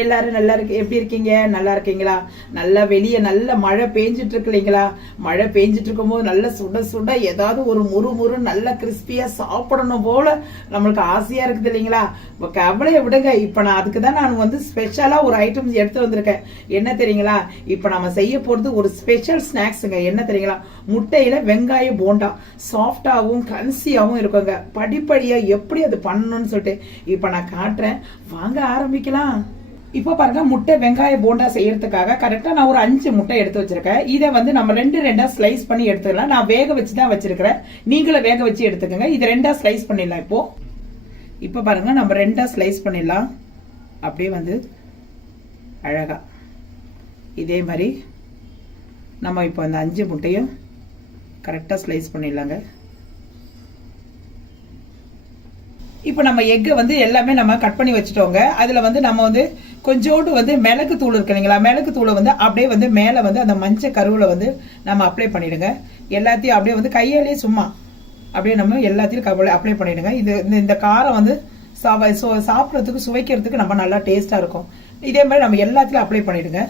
எல்லாரும் நல்லா இருக்கு. எப்படி இருக்கீங்க? நல்லா இருக்கீங்களா? நல்லா வெளியே நல்ல மழை பெஞ்சிட்டு இருக்கு இல்லைங்களா? மழை பெஞ்சிட்டு இருக்கும் போது நல்ல சுட சுட ஏதாவது ஒரு முறு முறு நல்ல கிறிஸ்பியா சாப்பிடணும் போல நம்மளுக்கு ஆசையா இருக்குது இல்லைங்களா? கவலையை விடுங்க. இப்ப நான் அதுக்கு தான் நான் வந்து ஸ்பெஷலா ஒரு ஐட்டம் எடுத்து வந்திருக்கேன். என்ன தெரியுங்களா? இப்ப நம்ம செய்ய போறது ஒரு ஸ்பெஷல் ஸ்நாக்ஸுங்க என்ன தெரியுங்களா? முட்டையில வெங்காய போண்டா. சாஃப்டாகவும் கன்சியாவும் இருக்குங்க. படிப்படியா எப்படி அது பண்ணணும்னு சொல்லிட்டு இப்ப நான் காட்டுறேன். வாங்க ஆரம்பிக்கலாம். இப்போ பாருங்க முட்டை வெங்காய போண்டா செய்யறதுக்காக கரெக்டா நான் ஒரு அஞ்சு முட்டை எடுத்து வச்சிருக்கேன். இதை வந்து நம்ம ரெண்டு ரெண்டா ஸ்லைஸ் பண்ணி எடுத்துக்கலாம். நான் வேக வச்சு தான் வச்சிருக்கிறேன். நீங்களும் வேக வச்சு எடுத்துக்கோங்க. இது ரெண்டா ஸ்லைஸ் பண்ணிடலாம் இப்போ. இப்போ பாருங்க நம்ம ரெண்டா ஸ்லைஸ் பண்ணிடலாம். அப்படியே வந்து அழகா. இதே மாதிரி நம்ம இப்போ அந்த அஞ்சு முட்டையும் கரெக்டாக ஸ்லைஸ் பண்ணிடலாங்க. இப்போ நம்ம எக்கை வந்து எல்லாமே நம்ம கட் பண்ணி வச்சுட்டோங்க. அதில் வந்து நம்ம வந்து கொஞ்சோண்டு வந்து மிளகு தூள் இருக்கு இல்லைங்களா? மிளகு தூளை வந்து அப்படியே வந்து மேலே வந்து அந்த மஞ்சள் கருவில் வந்து நம்ம அப்ளை பண்ணிவிடுங்க எல்லாத்தையும் அப்படியே வந்து கையாலே சும்மா அப்படியே நம்ம எல்லாத்தையும் அப்ளை பண்ணிவிடுங்க இது இந்த இந்த காரம் வந்து சாவ- சு- சாப்பிட்றதுக்கு சுவைக்கிறதுக்கு நம்ம நல்லா டேஸ்ட்டாக இருக்கும். இதே மாதிரி நம்ம எல்லாத்தையும் அப்ளை பண்ணிவிடுங்க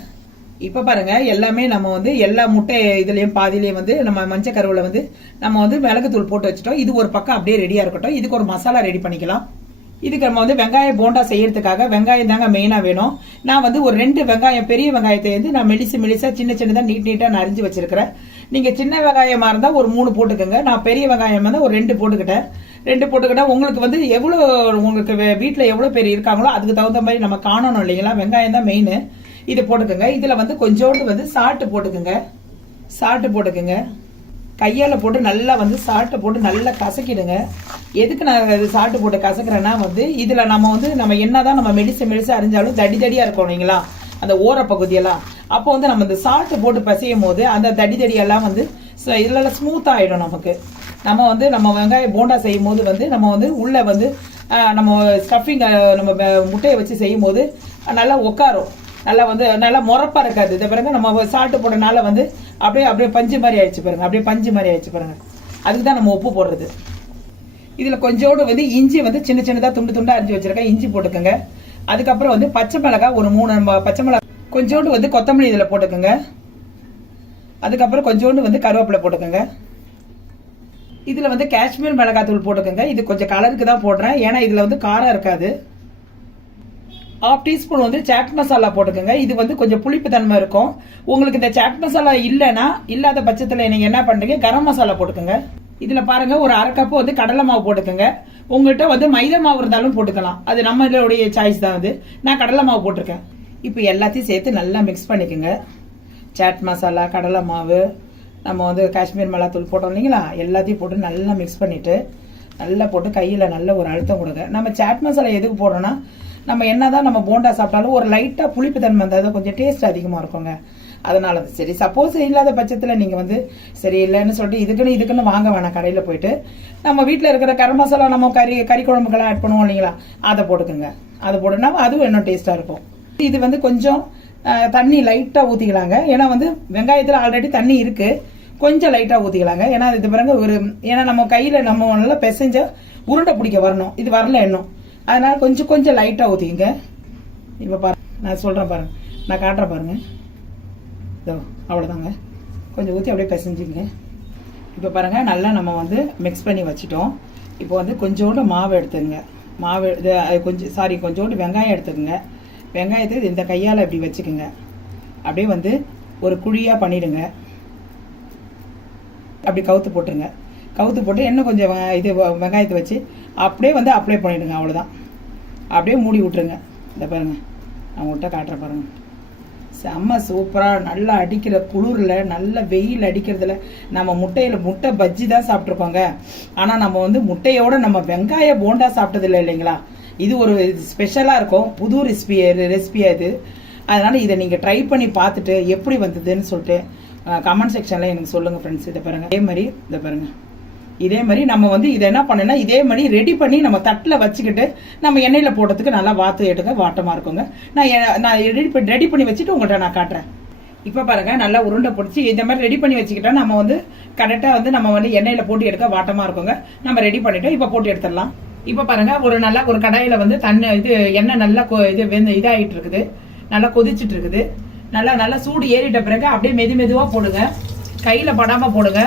இப்போ பாருங்க எல்லாமே நம்ம வந்து எல்லா முட்டை இதுலேயும் பாதிலையும் வந்து நம்ம மஞ்சள் கருவில் வந்து நம்ம வந்து மிளகுத்தூள் போட்டு வச்சுட்டோம். இது ஒரு பக்கம் அப்படியே ரெடியாக இருக்கட்டும். இதுக்கு ஒரு மசாலா ரெடி பண்ணிக்கலாம். இதுக்கு நம்ம வந்து வெங்காய போண்டா செய்யறதுக்காக வெங்காயம் தாங்க மெயினா வேணும். நான் வந்து ஒரு ரெண்டு வெங்காயம் பெரிய வெங்காயத்தை வந்து நான் மெலிசு மெலிசா சின்ன சின்னதா நீட் நீட்டா அரிஞ்சு வச்சிருக்கிறேன். நீங்க சின்ன வெங்காயமா இருந்தா ஒரு மூணு போட்டுக்கோங்க. நான் பெரிய வெங்காயம் வந்து ஒரு ரெண்டு போட்டுக்கிட்டேன். ரெண்டு போட்டுக்கிட்டேன் உங்களுக்கு வந்து எவ்வளவு உங்களுக்கு வீட்டில் எவ்வளோ எவ்வளவு பேர் இருக்காங்களோ அதுக்கு தகுந்த மாதிரி நம்ம காணணும் இல்லைங்களா? வெங்காயம் தான் மெயின் இது போட்டுக்கோங்க. இதுல வந்து கொஞ்சோண்டு வந்து சால்ட் போட்டுக்கோங்க. சால்ட் போட்டுக்கோங்க. கையால் போட்டு நல்லா வந்து சால்ட்டை போட்டு நல்லா கசக்கிடுங்க. எதுக்கு நான் இது சால்ட் போட்டு கசக்கிறேன்னா வந்து இதில் நம்ம வந்து நம்ம என்னதான் நம்ம மெடிசன் மெடிசன் அறிஞ்சாலும் தடி தடியாக இருக்கும் இல்லைங்களா? அந்த ஓர பகுதியெல்லாம். அப்போ வந்து நம்ம இந்த சால்ட்டு போட்டு பசையும் போது அந்த தடி தடியெல்லாம் வந்து இதில் ஸ்மூத்தாக ஆகிடும் நமக்கு. நம்ம வந்து நம்ம வெங்காய போண்டா செய்யும் போது வந்து நம்ம வந்து உள்ளே வந்து நம்ம ஸ்டஃபிங் நம்ம முட்டையை வச்சு செய்யும் போது நல்லா உட்காரும் நல்லா வந்து நல்லா முறப்பா இருக்காது. இதை பிறகு நம்ம சால்ட்டு போட்டனால வந்து அப்படியே அப்படியே பஞ்சு மாதிரி ஆயிடுச்சு பாருங்க. அப்படியே பஞ்சு மாதிரி ஆயிடுச்சு பாருங்க. அதுக்கு தான் நம்ம உப்பு போடுறது. இதில் கொஞ்சோண்டு வந்து இஞ்சி வந்து சின்ன சின்னதாக துண்டு துண்டாக அரிஞ்சு வச்சிருக்கேன். இஞ்சி போட்டுக்கோங்க. அதுக்கப்புறம் வந்து பச்சை மிளகாய் ஒரு மூணு நம்ம பச்சை மிளகாய் கொஞ்சோண்டு வந்து கொத்தமல்லி இதில் போட்டுக்கோங்க. அதுக்கப்புறம் கொஞ்சோண்டு வந்து கருவேப்பிலை போட்டுக்கோங்க. இதில் வந்து காஷ்மீர் மிளகாய் தூள் போட்டுக்கோங்க. இது கொஞ்சம் கலருக்கு தான் போடுறேன். ஏன்னா இதில் வந்து காரம் இருக்காது. ஹாஃப் டீஸ்பூன் வந்து சாட் மசாலா போட்டுக்கோங்க. இது வந்து கொஞ்சம் புளிப்பு தன்மை இருக்கும். உங்களுக்கு இந்த சாட் மசாலா இல்லைன்னா இல்லாத பட்சத்தில் நீங்கள் என்ன பண்ணுறீங்க கரம் மசாலா போட்டுக்கோங்க. இதில் பாருங்கள் ஒரு அரை கப்பு வந்து கடலை மாவு போட்டுக்கோங்க. உங்கள்கிட்ட வந்து மைதா மாவு இருந்தாலும் போட்டுக்கலாம். அது நம்மளுடைய சாய்ஸ் தான் அது. நான் கடலை மாவு போட்டிருக்கேன். இப்போ எல்லாத்தையும் சேர்த்து நல்லா மிக்ஸ் பண்ணிக்கோங்க. சாட் மசாலா கடலை மாவு நம்ம வந்து காஷ்மீர் மிளகாத்தூள் போட்டோம் இல்லைங்களா? எல்லாத்தையும் போட்டு நல்லா மிக்ஸ் பண்ணிவிட்டு நல்லா போட்டு கையில் நல்ல ஒரு அழுத்தம் கொடுங்க. நம்ம சாட் மசாலா எதுக்கு போடுறோம்னா நம்ம என்னதான் நம்ம போண்டா சாப்பிட்டாலும் ஒரு லைட்டாக புளிப்பு தன்மை இருந்தால் தான் கொஞ்சம் டேஸ்ட் அதிகமாக இருக்குங்க. அதனால சரி. சப்போஸ் இல்லாத பட்சத்தில் நீங்கள் வந்து சரி இல்லைன்னு சொல்லிட்டு இதுக்குன்னு இதுக்குன்னு வாங்க வேணாம் கடையில் போயிட்டு. நம்ம வீட்டில் இருக்கிற கரம் மசாலா நம்ம கறி கறி குழம்புக்கெல்லாம் ஆட் பண்ணுவோம் இல்லைங்களா? அதை போட்டுக்கோங்க. அதை போட்டுனா அதுவும் இன்னும் டேஸ்ட்டாக இருக்கும். இது வந்து கொஞ்சம் தண்ணி லைட்டாக ஊற்றிக்கலாங்க ஏன்னா வந்து வெங்காயத்தில் ஆல்ரெடி தண்ணி இருக்கு. கொஞ்சம் லைட்டாக ஊற்றிக்கலாங்க ஏன்னா இது பிறகு ஒரு ஏன்னா நம்ம கையில் நம்ம நல்லா பிசைஞ்ச உருண்டை பிடிக்க வரணும். இது வரல இன்னும். அதனால் கொஞ்சம் கொஞ்சம் லைட்டாக ஊற்றிங்க இப்போ பாரு நான் சொல்கிறேன் பாருங்கள் நான் காட்டுறேன் பாருங்கள் இதோ அவ்வளோதாங்க கொஞ்சம் ஊற்றி அப்படியே பிசைஞ்சிங்க. இப்போ பாருங்க நல்லா நம்ம வந்து மிக்ஸ் பண்ணி வச்சிட்டோம். இப்போ வந்து கொஞ்சோண்டு மாவு எடுத்துங்க மாவு இது கொஞ்சம் சாரி கொஞ்சோண்டு வெங்காயம் எடுத்துக்கோங்க. வெங்காயத்தை இந்த கையால் இப்படி வச்சுக்கோங்க. அப்படியே வந்து ஒரு குழியாக பண்ணிவிடுங்க அப்படி கவுத்து போட்டுருங்க. கவுத்து போட்டு இன்னும் கொஞ்சம் இது வெங்காயத்தை வச்சு அப்படியே வந்து அப்ளை பண்ணிவிடுங்க அவ்வளோதான் அப்படியே மூடி விட்டுருங்க. இந்த பாருங்கள் நான் உங்கள்கிட்ட காட்டுறேன் பாருங்கள் செம்ம சூப்பராக நல்லா அடிக்கிற குளிரில் நல்ல வெயில் அடிக்கிறதுல நம்ம முட்டையில் முட்டை பஜ்ஜி தான் சாப்பிட்ருக்கோங்க ஆனால் நம்ம வந்து முட்டையோட நம்ம வெங்காய போண்டா சாப்பிட்டது இல்லை இல்லைங்களா? இது ஒரு ஸ்பெஷலாக இருக்கும். புது ரெசிபி ரெசிபியாக இது அதனால் இதை நீங்கள் ட்ரை பண்ணி பார்த்துட்டு எப்படி வந்ததுன்னு சொல்லிட்டு கமெண்ட் செக்ஷனில் எனக்கு சொல்லுங்கள் ஃப்ரெண்ட்ஸ் இதை பாருங்க. அதே மாதிரி இதை பாருங்கள் இதே மாதிரி நம்ம வந்து இதை என்ன பண்ணனா இதே மாதிரி ரெடி பண்ணி நம்ம தட்டில் வச்சுக்கிட்டு நம்ம எண்ணெயில் போடுறதுக்கு நல்லா வாத்து எடுக்க வாட்டமாக இருக்குங்க. நான் நான் ரெடி பண்ணி ரெடி பண்ணி வச்சுட்டு உங்கள்கிட்ட நான் காட்டுறேன். இப்போ பாருங்க நல்லா உருண்டை பிடிச்சி இந்த மாதிரி ரெடி பண்ணி வச்சுக்கிட்டா நம்ம வந்து கரெக்டாக வந்து நம்ம வந்து எண்ணெயில் போட்டு எடுக்க வாட்டமாக இருக்குங்க. நம்ம ரெடி பண்ணிவிட்டு இப்போ போட்டு எடுத்துடலாம். இப்போ பாருங்க ஒரு நல்லா ஒரு கடாயில் வந்து தண்ணி இது எண்ணெய் நல்லா கொ- இது வெந்து இதாகிட்டு இருக்குது. நல்லா கொதிச்சுட்டு இருக்குது. நல்லா நல்லா சூடு ஏறிட்ட பிறகு அப்படியே மெது மெதுவாக போடுங்க. கையில் படாமல் போடுங்க.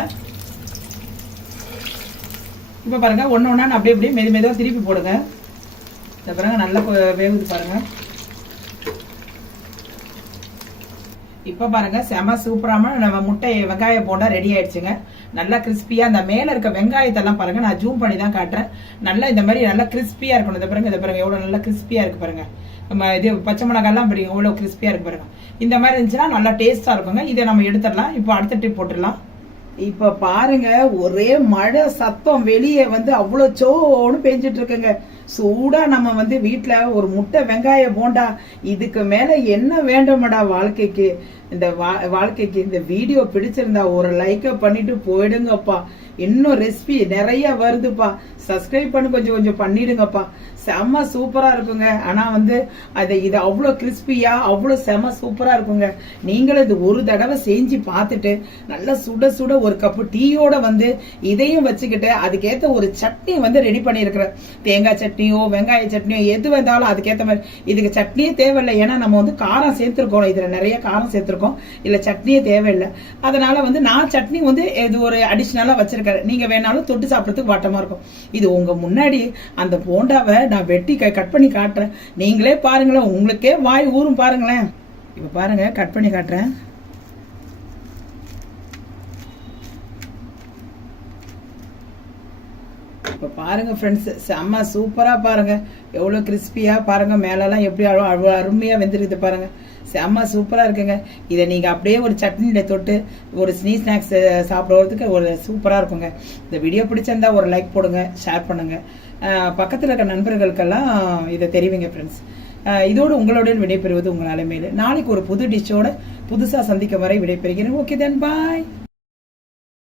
இப்போ பாருங்க ஒன்று ஒன்றா அப்படியே அப்படியே மெது மெதுவாக திருப்பி போடுங்க. இந்த பாருங்க நல்லா வேகுது பாருங்க. இப்போ பாருங்க செம சூப்பராமல் நம்ம முட்டை வெங்காய போண்டா ரெடி ஆயிடுச்சுங்க. நல்லா கிறிஸ்பியாக அந்த மேலே இருக்க வெங்காயத்தெல்லாம் பாருங்க நான் ஜூம் பண்ணி தான் காட்டுறேன். நல்லா இந்த மாதிரி நல்லா கிறிஸ்பியாக இருக்கணும். இந்த பாருங்க இந்த பாருங்க எவ்வளோ நல்லா கிறிஸ்பியாக இருக்கு பாருங்க. நம்ம இது பச்சை மிளகாலாம் பாருங்க எவ்வளோ கிறிஸ்பியாக இருக்கு பாருங்க. இந்த மாதிரி இருந்துச்சுன்னா நல்லா டேஸ்ட்டாக இருக்குங்க. இதை நம்ம எடுத்துடலாம். இப்போ அடுத்த டிப் போட்டுடலாம். இப்ப பாருங்க ஒரே மழை சத்தம் வெளியே வந்து அவ்வளவு சோன்னு பெஞ்சிட்டு இருக்குங்க. சூடா நம்ம வந்து வீட்டில் ஒரு முட்டை வெங்காய போண்டா இதுக்கு மேல என்ன வேண்டுமடா வாழ்க்கைக்கு? இந்த வா- வாழ்க்கைக்கு இந்த வீடியோ பிடிச்சிருந்தா ஒரு லைக்கை பண்ணிட்டு போயிடுங்கப்பா. இன்னும் ரெசிபி நிறைய வருதுப்பா. சப்ஸ்கிரைப் பண்ணி கொஞ்சம் கொஞ்சம் பண்ணிடுங்கப்பா. செம்ம சூப்பரா இருக்குங்க. ஆனா வந்து அதை இது அவ்வளோ கிறிஸ்பியா அவ்வளோ செம சூப்பரா இருக்குங்க. நீங்களும் இது ஒரு தடவை செஞ்சு பார்த்துட்டு நல்லா சுட சுட ஒரு கப்பு டீயோட வந்து இதையும் வச்சுக்கிட்டு அதுக்கேற்ற ஒரு சட்னி வந்து ரெடி பண்ணியிருக்கிறேன். தேங்காய் சட்னி சட்னியோ வெங்காய சட்னியோ எது வந்தாலும் அதுக்கேற்ற மாதிரி. இதுக்கு சட்னியே தேவையில்லை. ஏன்னா நம்ம வந்து காரம் சேர்த்துருக்கோம். இதில் நிறைய காரம் சேர்த்துருக்கோம். இல்லை சட்னியே தேவையில்லை. அதனால வந்து நான் சட்னி வந்து இது ஒரு அடிஷ்னலாக வச்சிருக்கேன். நீங்கள் வேணாலும் தொட்டு சாப்பிட்றதுக்கு வாட்டமாக இருக்கும். இது உங்கள் முன்னாடி அந்த போண்டாவை நான் வெட்டி கட் பண்ணி காட்டுறேன். நீங்களே பாருங்களேன். உங்களுக்கே வாய் ஊறும் பாருங்களேன். இப்போ பாருங்கள் கட் பண்ணி காட்டுறேன். இப்போ பாருங்கள் ஃப்ரெண்ட்ஸ் செம்ம சூப்பராக பாருங்கள் எவ்வளோ கிறிஸ்பியாக பாருங்கள் மேலெல்லாம் எப்படி அவ்வளோ அவ்வளோ வெந்திருக்குது பாருங்கள் செம்ம சூப்பராக இருக்குங்க. இதை நீங்கள் அப்படியே ஒரு சட்னியில் தொட்டு ஒரு ஸ்னீ ஸ்நாக்ஸ் சாப்பிடுறதுக்கு ஒரு சூப்பராக இருக்குங்க. இந்த வீடியோ பிடிச்சிருந்தா ஒரு லைக் போடுங்க ஷேர் பண்ணுங்கள் பக்கத்தில் இருக்க நண்பர்களுக்கெல்லாம் இதை தெரிவிங்க ஃப்ரெண்ட்ஸ் இதோடு உங்களுடன் விடைபெறுவது உங்கள் மேலே. நாளைக்கு ஒரு புது டிஷ்ஷோட புதுசாக சந்திக்கும் வரை விடைபெறுகிறேன். ஓகே தென் பாய்